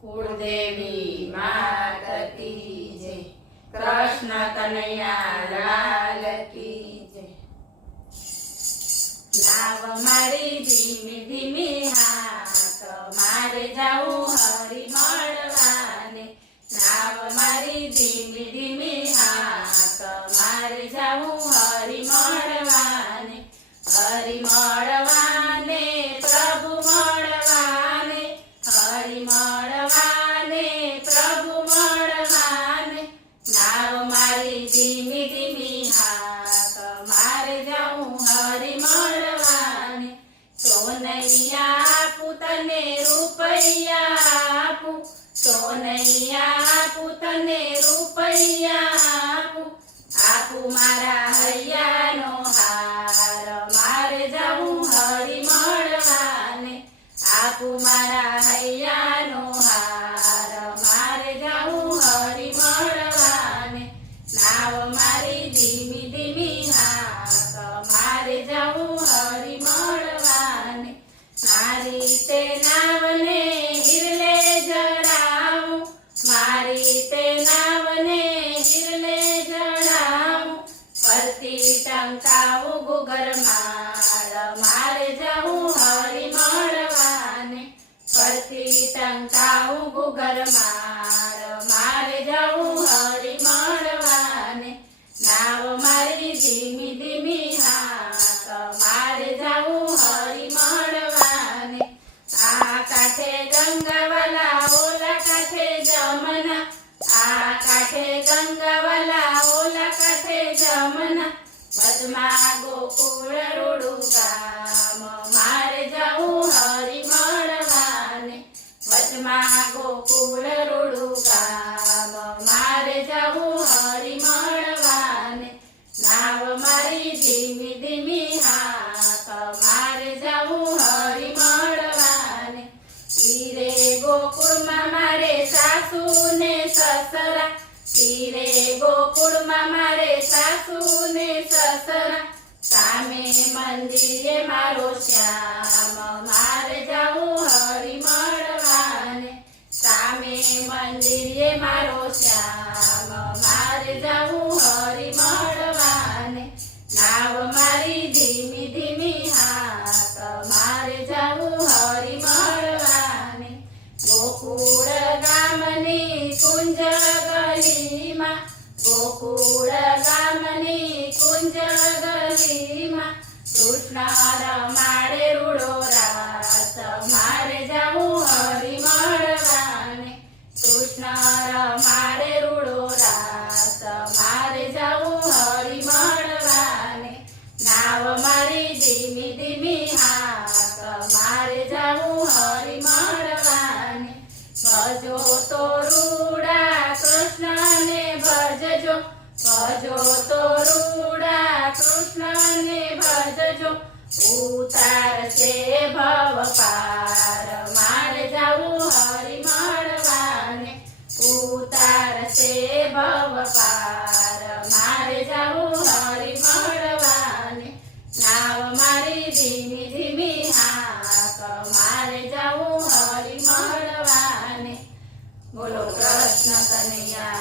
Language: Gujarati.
કુળદેવી માત કી જય, કૃષ્ણ કનૈયા લાલ કી જય। નાવ મારી ધીમી ધીમી હાથ, મારે જાવું હરી મળવાને। નાવ મારી ધીમી ધીમી હાથ, મારે જાવું હરી મળવાને। હરી મળવાને પ્રભુ મળવાને, હરી મળવાને પ્રભુ મળવાને। નાવ મારી ધીમી ધીમી હાથ, મારે જાવું હરી મળવાને। સોનૈયા આપું તને રૂપૈયા આપું, સોનૈયા આપું તને રૂપૈયા આપું, આપું મારા હૈયાનો હાર, મારે જાવું હરી મળવાને। આપું મારા હૈયાનો હાર, મારે જાવું હરી મળવાને। નાવ મારી ધીમી ધીમી હાથ, મારે જાવું હરી મળવાને। મારી તે નાવને હિરલે જડાવું, મારી તે નાવને હિરલે જડાવું, ફરતી ટંકાવું ગુગરમાળ, મારે જાવું હરી મળવાને। ફરતી ટંકાવું ગુગરમાળ, મારે જાવું હરી મળવાને। નાવ મારી ધીમી ધીમી હાથ, મારે જાવું હરી મળવાને। આ કાંઠે ગંગાવાલા ઓલા કાંઠે જમના, આ કાંઠે ગંગાવાલા ઓલા કાંઠે જમના, વચમાં ગોકુળ રૂડું ગામ, મારે જાવું હરી મળવાને। વચમાં ગોકુળ રૂડું ગામ, મારે જાવું હરી મળવાને। નાવ મારી ધીમી ધીમી હાથ, મારે જાવું હરી મળવાને। તીરે ગોકુળમાં મારે સાસુ ને સસરા, તીરે ગોકુળમાં મારે સાસુ ને સસરા, સામે મંદિરે મારો શ્યામ, મારે જાવું હરી મળવાને। સામે મંદિરે મારો શ્યામ, મારે જાવું હરી મળવાને। નાવ મારી ધીમી ધીમી હાથ, મારે જાવું હરી મળવાને। ગોકુળ ગામની કુંજ ગલીમાં, ગોકુળ ગામની કુંજ ગલીમાં, કૃષ્ણ રમાડે રૂડો રાસ, મારે જાવું હરી મળવાને। કૃષ્ણ રમાડે રૂડો રાસ, મારે જાવું હરી મળવાને। નાવ મારી ધીમી ધીમી હાથ, મારે જાવું હરી મળવાને। ભજો તો રૂડા કૃષ્ણને ભજજો, ભજો તો રૂડા કૃષ્ણને ભજજો, ઉતારશે ભવ પાર, મારે જાવું હરી મળવાને। ઉતારશે ભવ પાર, મારે જાવું હરી મળવાને। નાવ મારી ધીમી ધીમી હાથ, મારે જાવું હરી મળવાને। બોલો કૃષ્ણ કનૈયા